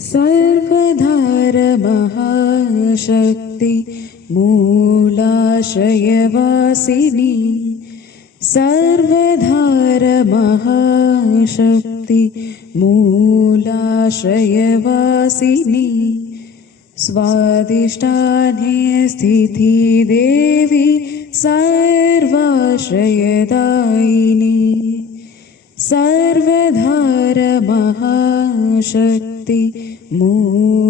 सर्वधारमहाशक्ति मूलाश्रयवासिनी सर्वधारमहाशक्ति मूलाश्रयवासिनी स्वादिष्ठाने स्थिति देवी सर्वाश्रयदायिनी सर्वधारमहाशक्ति मूलाश्रयवासिनी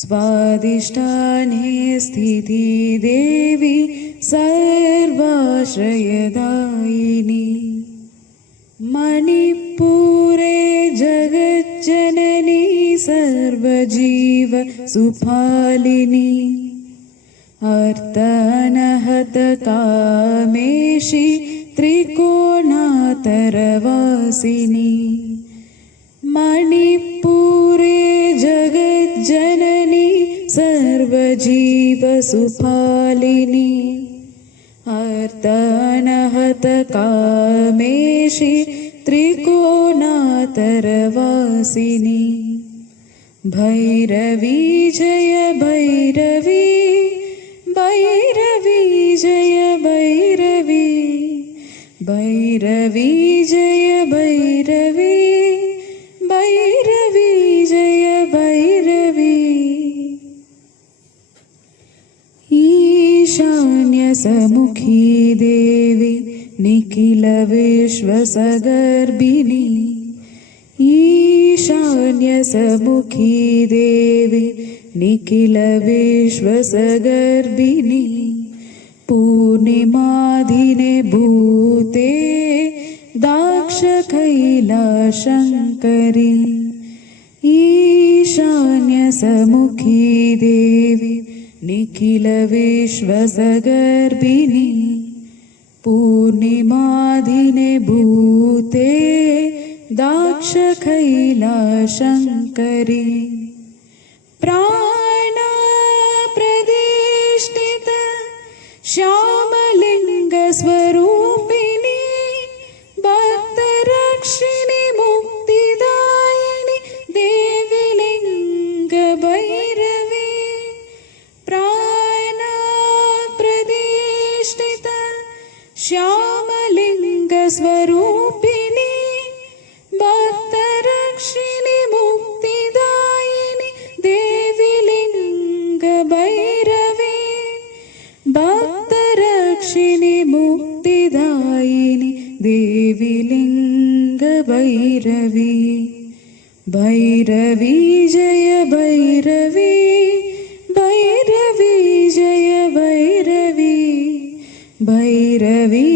स्वादिष्ठाने स्थिति देवी सर्वाश्रयदायिनी मणिपुरे जगज्जननी सर्वजीव सुपालिनी अर्थानहत कामेशी त्रिकोणातरवासिनी मणिपुरे जगज्जननी सर्वजीव सुपालिनी अर्थानहत कामेशी त्रिकोणातरवासिनी भैरवी जय भैरवी भैरवी जय भैरवी भैरवी जय भैरवी भैरवी जय भैरवी ईशान्यसमुखी देवी निखिल विश्वसगर्भिणी ईशान्यसमुखी देवी निखिल विश्वसगर्भिणी पूर्णिमाधिने भूते दाक्षकैलाशङ्करी ईशान्यसमुखी देवी निखिल विश्वसगर्भिणी पूर्णिमाधिने भूते दाक्षकैलाशङ्करी प्राणप्रतिष्ठित श्यामलिङ्गस्वरूपिणी भक्तरक्षिणि मुक्तिदायिनि देवी लिङ्गभैरवी प्राणप्रतिष्ठित श्यामलिङ्गस्वरूपिणी भक्तरक्षिणि मुक्तिदायिनि देवी लिङ्गभैरवी भक्तरक्षिणि मुक्तिदायिनि देवी लिङ्गभैरवी भैरवी जय भैरवी भैरवी जय भैरवी भैरवी